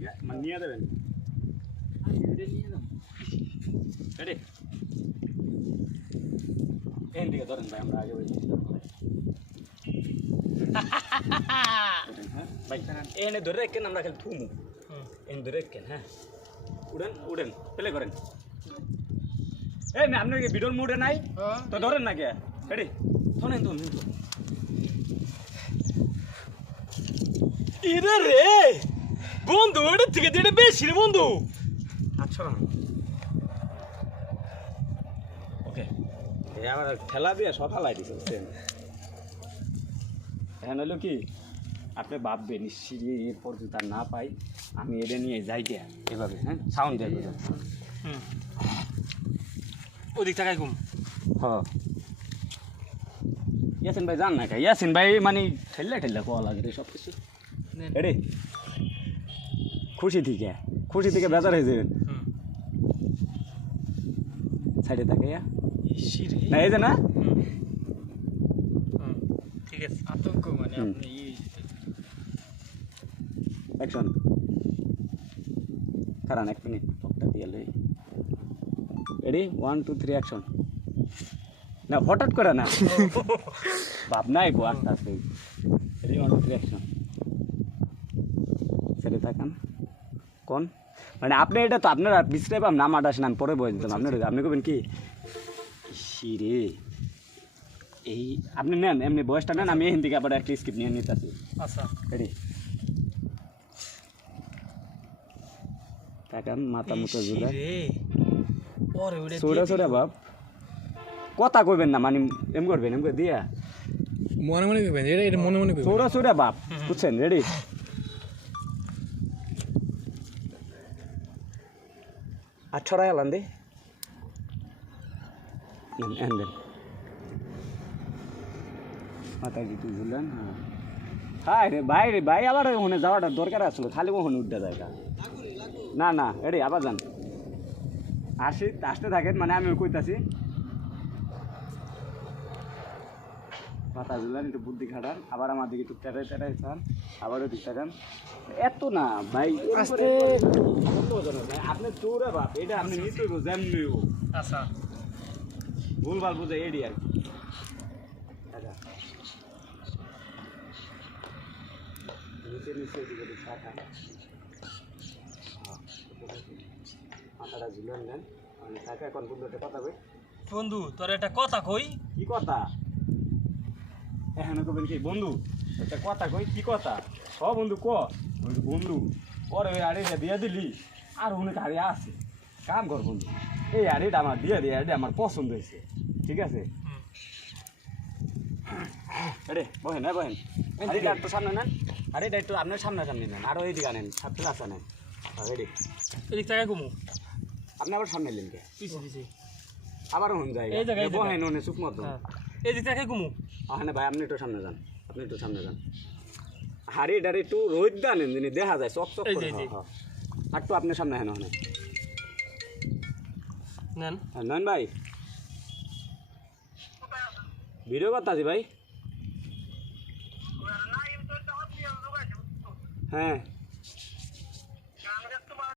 দিকে মানে নিয়ে দেবেন রেডি এন দিকে ধরেন ভাই আমরা আগে ভাই এনে ধরে রাখেন আমরা খালি থুমু এনে ধরে রাখেন হ্যাঁ উড়েন উড়েন প্লে করেন এই আপনার কি ভিডিওর মুডে নাই তো ধরেন না কে রেডি শোনেন তো ইরে রে বন্ধু এটা থেকে যেটা বেশি রে বন্ধু আচ্ছা ওকে এই আমার খেলা দিয়ে সব হালাই দিছে বুঝছেন এখন হলো কি আপনি ভাববেন নিশ্চয়ই এরপর যদি তার না পাই আমি এটা নিয়ে যাই কে এভাবে হ্যাঁ সাউন্ড দেয় ওদিক টাকায় ঘুম হ্যাঁ ইয়াসিন ভাই জান না কে ইয়াসিন ভাই মানে ঠেললে ঠেললে কোয়া লাগে রে সব কিছু রেডি খুশি থেকে বেজার হয়ে যাবেন সাইডে থাকে না এই যে না ঠিক আছে আতঙ্ক মানে আপনি অ্যাকশন কারণ এক মিনিট টকটা দিয়ে লই রেডি 1 2 3 অ্যাকশন না হঠাৎ করে না বাপ নাই গো আস্তে আস্তে রেডি 1 2 3 অ্যাকশন সেটা থাকেন কোন মানে আপনি এটা তো আপনার বিশ্রাম পাম নাম আটাস নাম পরে বলে দিতাম আপনার আপনি কবেন কি শিরে এই আপনি নেন এমনি বয়সটা নেন আমি এখান থেকে আবার একটা স্কিপ নিয়ে নিতেছি আচ্ছা রেডি তাকান মাথা মতো জুড়ে ছোড়া বাপ কথা কইবেন না মানে এম করবেন এম করে দিয়া মনে মনে কইবেন এটা মনে মনে কইবেন ছোড়া বাপ বুঝছেন রেডি আর ছড়াই আলান দে দেন মাথা কি তুই বুঝলেন হ্যাঁ রে ভাই আবার ওখানে যাওয়াটা দরকার আসলো খালি ওখানে উঠতে জায়গা না রেডি আবার যান আসতে থাকেন মানে আমি কইতাছি মাথা ঝুলান একটু বুদ্ধি খাটান আবার আমার দিকে একটু তেটাই চান আবারও দিক তাকান এত না ভাই আপনি চোরা বাপ এটা আপনি নিতে যেমনি আচ্ছা ভুলভাল বুঝে এডি আর কি নিচে দিকে মাথাটা ঝুলান দেন মানে থাকে এখন বন্ধুটা কথা কই বন্ধু তোর একটা কথা কই কি কথা এখানে কবেন কি বন্ধু একটা কথা কই কি কথা বন্ধু বন্ধু ওরে আড়িটা দিয়ে দিলি আর অনেক আড়ি আছে কাম কর বন্ধু এই আড়িটা আমার দিয়ে এটা আমার পছন্দ হয়েছে ঠিক আছে আরে বহেন আড়িটা একটু সামনে নেন আড়িটা একটু আপনার সামনে নেন আরও এইদিকে আনেন প্লাস আনেন রেডি এদিক টাকায় ঘুমো আপনি আবার সামনে এলেন কে পিছিয়ে আবার হন যায় বহেন ওনে চুপ মতো এদিক টাকায় ঘুমো হ্যাঁ ভাই আপনি একটু সামনে যান হাড়িটার একটু রোদ দানেন যিনি দেখা যায় চক আর তো আপনার সামনে হেন নেন ভাই ভিডিও করতে আছি ভাই হ্যাঁ